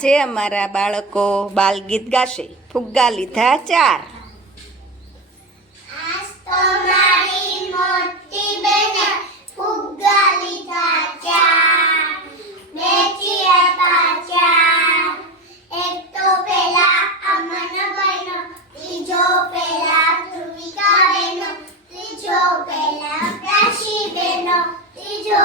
આજે અમારા બાળકો બાલગીત ગાશે. ફુગ્ગા લીધા ચાર. ત્રીજો પેલા ત્રીજો